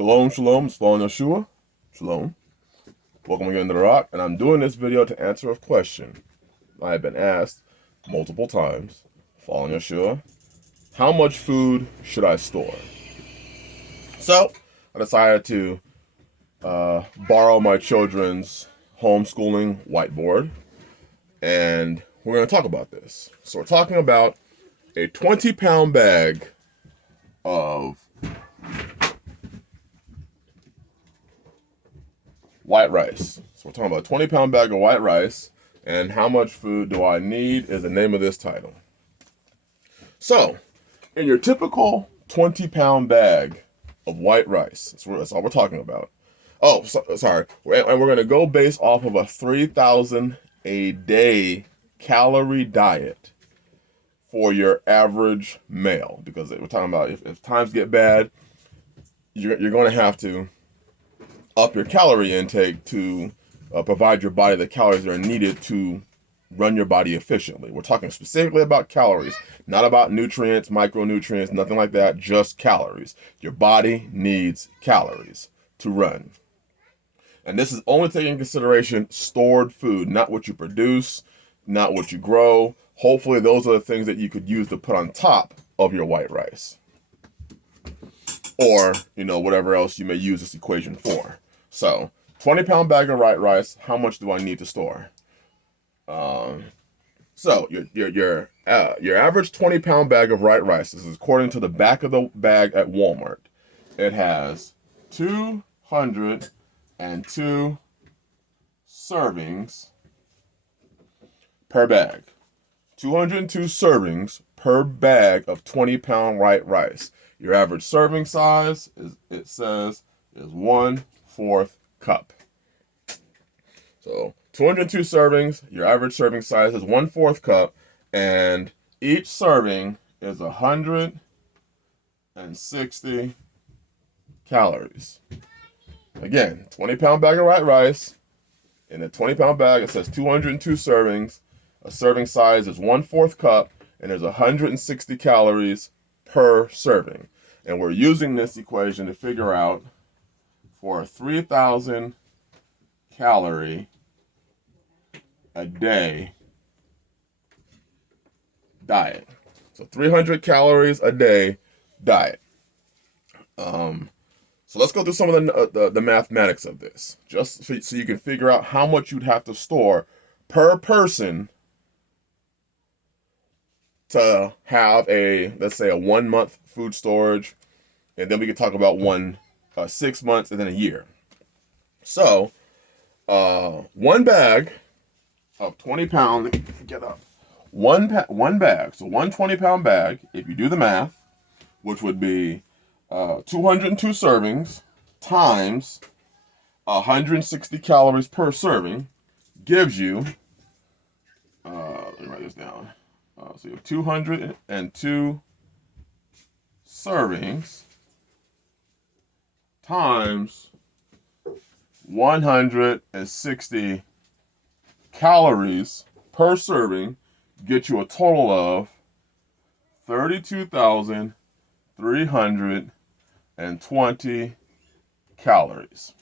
Shalom, shalom, it's Fallen Yeshua. Shalom. Welcome again to The Rock, and I'm doing this video to answer a question I have been asked multiple times. Fallen Yeshua, how much food should I store? So, I decided to borrow my children's homeschooling whiteboard, and we're going to talk about this. So we're talking about a 20-pound bag of white rice. So we're talking about a 20-pound bag of white rice, and how much food do I need is the name of this title. So, in your typical 20-pound bag of white rice, that's all we're talking about. Oh, sorry. And we're going to go based off of a 3,000 a day calorie diet for your average male. Because we're talking about if times get bad, you're going to have to up your calorie intake to provide your body the calories that are needed to run your body efficiently. We're talking specifically about calories, not about nutrients, micronutrients, nothing like that, just calories. Your body needs calories to run. And this is only taking into consideration stored food, not what you produce, not what you grow. Hopefully those are the things that you could use to put on top of your white rice. Or, whatever else you may use this equation for. So, 20-pound bag of white rice, how much do I need to store? So your average 20-pound bag of white rice, this is according to the back of the bag at Walmart. It has 202 servings per bag. 202 servings per bag of 20-pound white rice. Your average serving size is 1/4 cup. So 202 servings, your average serving size is 1/4 cup, and each serving is 160 calories. Again, 20-pound bag of white rice. In a 20-pound bag, it says 202 servings. A serving size is 1/4 cup, and there's 160 calories per serving. And we're using this equation to figure out for a 3,000 calorie a day diet. So 300 calories a day diet. So let's go through some of the mathematics of this, just so you can figure out how much you'd have to store per person to have let's say a 1 month food storage, and then we can talk about 6 months and then a year. So, one bag of 20 pounds, get up. One bag, so one 20-pound bag, if you do the math, which would be 202 servings times 160 calories per serving, gives you, let me write this down. So you have 202 servings times 160 calories per serving, get you a total of 32,320 calories.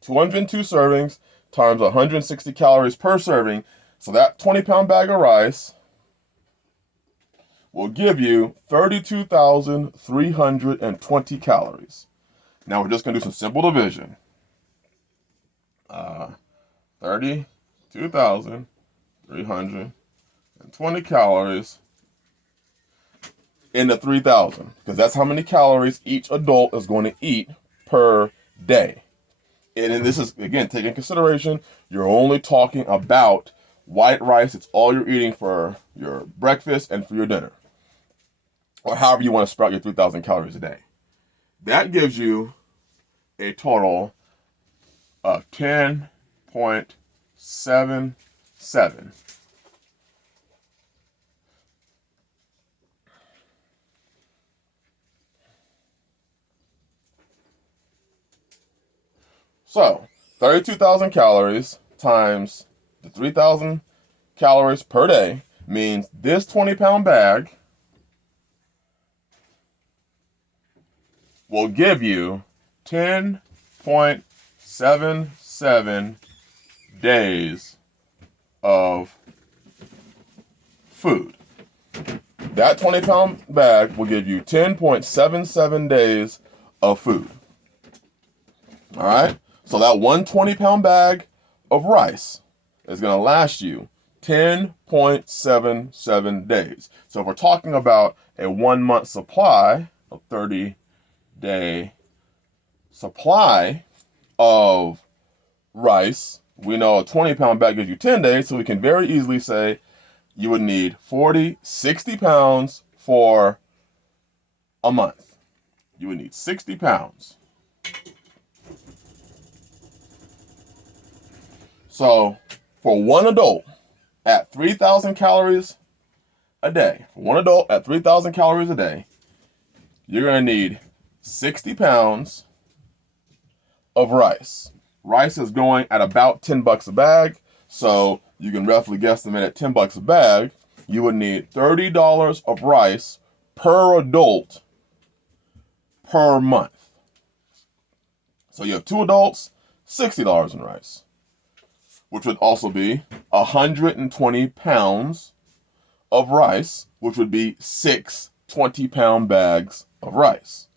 202 servings times 160 calories per serving. So that 20-pound bag of rice will give you 32,320 calories. Now we're just going to do some simple division. 32,320 calories into 3,000, because that's how many calories each adult is going to eat per day. And this is, again, take in consideration, you're only talking about white rice. It's all you're eating for your breakfast and for your dinner, or however you want to sprout your 3,000 calories a day. That gives you a total of 10.77. So, 32,000 calories times the 3,000 calories per day means this 20-pound bag will give you 10.77 days of food. That 20-pound bag will give you 10.77 days of food. All right? So that one 20-pound bag of rice is going to last you 10.77 days. So if we're talking about a 1 month supply, a 30-day supply of rice, we know a 20-pound bag gives you 10 days, so we can very easily say you would need 60 pounds for a month. You would need 60 pounds. So for one adult at 3,000 calories a day, you're going to need 60 pounds of rice. Rice is going at about $10 a bag, so you can roughly guesstimate at $10 a bag, you would need $30 of rice per adult per month. So you have 2 adults, $60 in rice, which would also be 120 pounds of rice, which would be 6 20-pound bags of rice.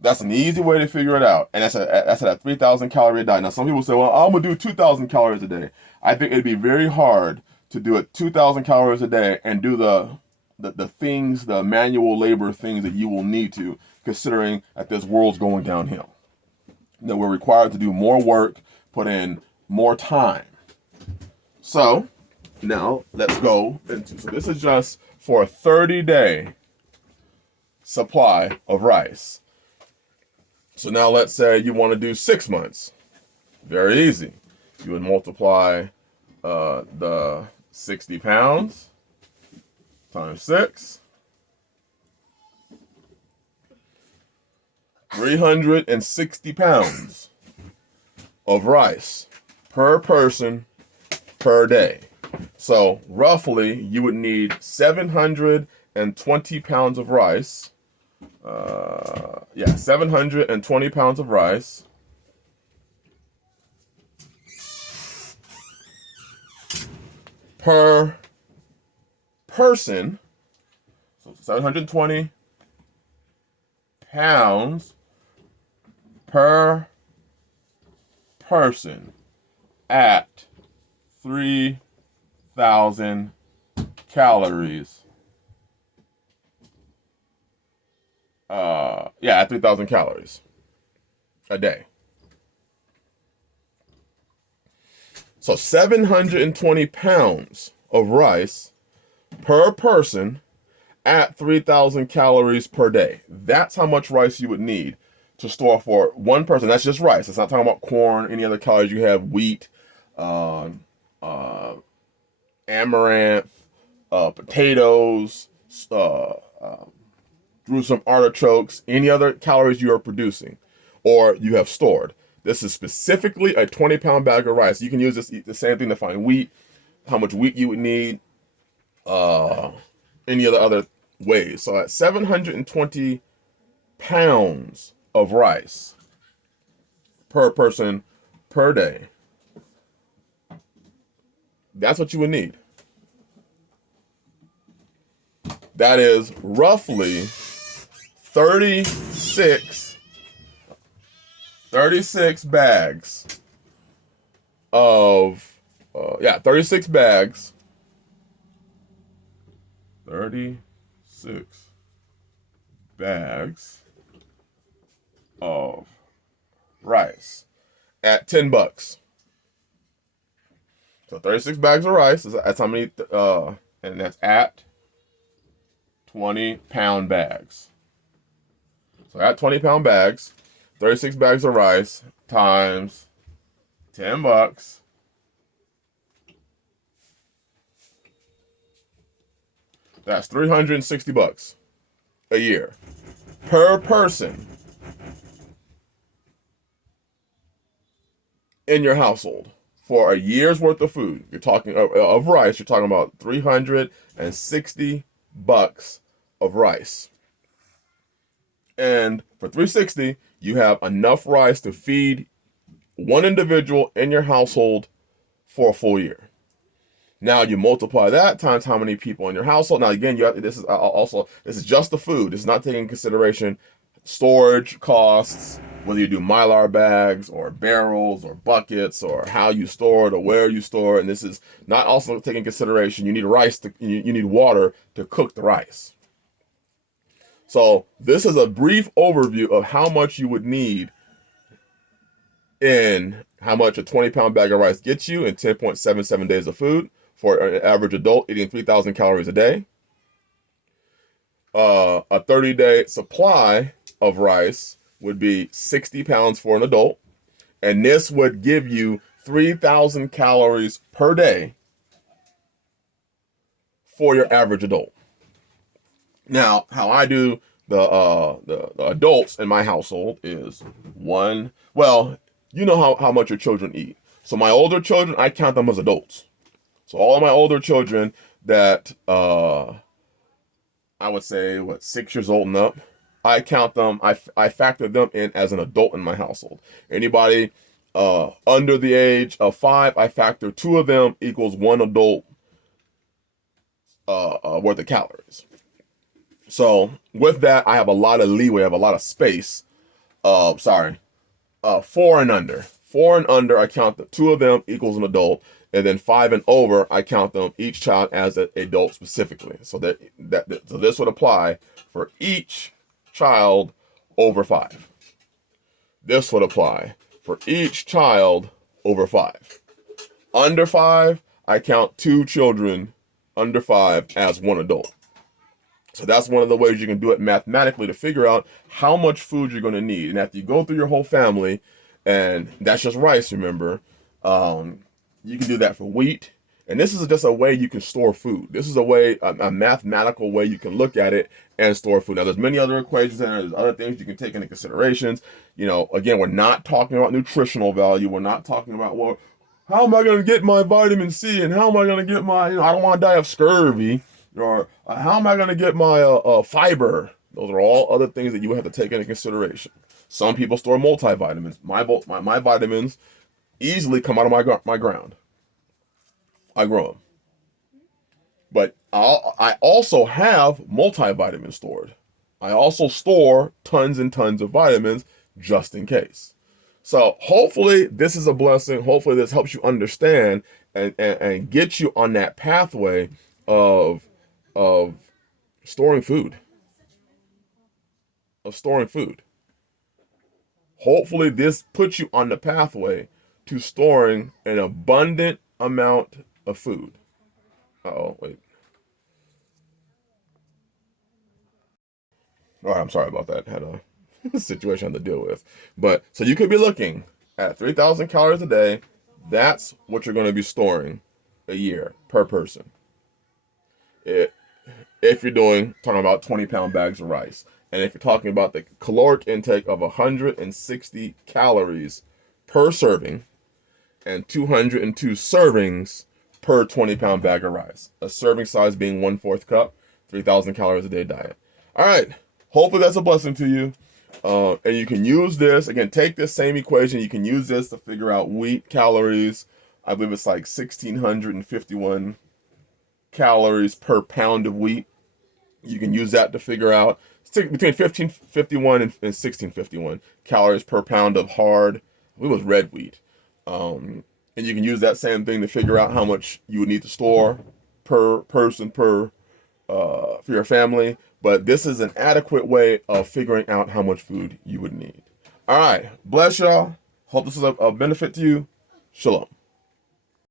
That's an easy way to figure it out. And that's at a 3,000 calorie diet. Now, some people say, well, I'm going to do 2,000 calories a day. I think it'd be very hard to do it 2,000 calories a day and do the things, the manual labor things that you will need to, considering that this world's going downhill. That we're required to do more work, put in more time. So now let's go into, so this is just for a 30-day supply of rice. So now let's say you want to do 6 months. Very easy. You would multiply the 60 pounds times 6. 360 pounds of rice per person per day. So roughly you would need 720 pounds of rice. 720 pounds of rice per person. So 720 pounds per person at 3,000 calories. At 3,000 calories a day. So 720 pounds of rice per person at 3,000 calories per day. That's how much rice you would need to store for one person. That's just rice. It's not talking about corn, any other calories you have, wheat, amaranth, potatoes, Jerusalem artichokes, any other calories you are producing or you have stored. This is specifically a 20-pound bag of rice. You can use the same thing to find wheat, how much wheat you would need, any other ways. So at 720 pounds of rice per person per day, that's what you would need. That is roughly 36 bags of 36 bags 36 bags of rice at $10. So 36 bags of rice, that's how many, and that's at 20-pound bags. So at 20-pound bags, 36 bags of rice times $10. That's $360 a year per person in your household for a year's worth of food. You're talking of rice. You're talking about $360 of rice And for 360, you have enough rice to feed one individual in your household for a full year. Now you multiply that times how many people in your household. Now again, this is just the food. It's not taking into consideration storage costs, whether you do Mylar bags or barrels or buckets or how you store it or where you store it. And this is not also taking into consideration you need you need water to cook the rice. So this is a brief overview of how much you would need in how much a 20-pound bag of rice gets you in 10.77 days of food for an average adult eating 3,000 calories a day. A 30-day supply of rice would be 60 pounds for an adult, and this would give you 3,000 calories per day for your average adult. Now, how I do the adults in my household is you know how much your children eat. So my older children, I count them as adults. So all of my older children that I would say 6 years old and up, I count them. I factor them in as an adult in my household. Anybody under the age of 5, I factor 2 of them equals 1 adult worth of calories. So with that, I have a lot of leeway. I have a lot of space. 4 and under. 4 and under, I count the 2 of them equals an adult, and then 5 and over, I count them each child as an adult specifically. So so this would apply for each child over 5. This would apply for each child over 5. Under 5, I count 2 children under 5 as 1 adult. So that's one of the ways you can do it mathematically to figure out how much food you're going to need. And after you go through your whole family, and that's just rice, remember, you can do that for wheat. And this is just a way you can store food. This is a mathematical way you can look at it and store food. Now, there's many other equations and there's other things you can take into considerations. Again, we're not talking about nutritional value. We're not talking about, well, how am I going to get my vitamin C? And how am I going to get my, I don't want to die of scurvy. Or how am I going to get my fiber? Those are all other things that you have to take into consideration. Some people store multivitamins. My vitamins easily come out of my ground. I grow them. But I also have multivitamins stored. I also store tons and tons of vitamins just in case. So hopefully this is a blessing. Hopefully this helps you understand and get you on that pathway of storing food. Hopefully this puts you on the pathway to storing an abundant amount of food. Wait. All right, I'm sorry about that. Had a situation I had to deal with. But so you could be looking at 3,000 calories a day. That's what you're going to be storing a year per person. If you're talking about 20-pound bags of rice. And if you're talking about the caloric intake of 160 calories per serving and 202 servings per 20-pound bag of rice. A serving size being 1/4 cup, 3,000 calories a day diet. All right. Hopefully that's a blessing to you. And you can use this. Again, take this same equation. You can use this to figure out wheat calories. I believe it's like 1,651 calories per pound of wheat. You can use that to figure out between 1,551 and 1,651 calories per pound of hard, I believe it was red wheat. And you can use that same thing to figure out how much you would need to store per person for your family. But this is an adequate way of figuring out how much food you would need. All right. Bless y'all. Hope this is a benefit to you. Shalom.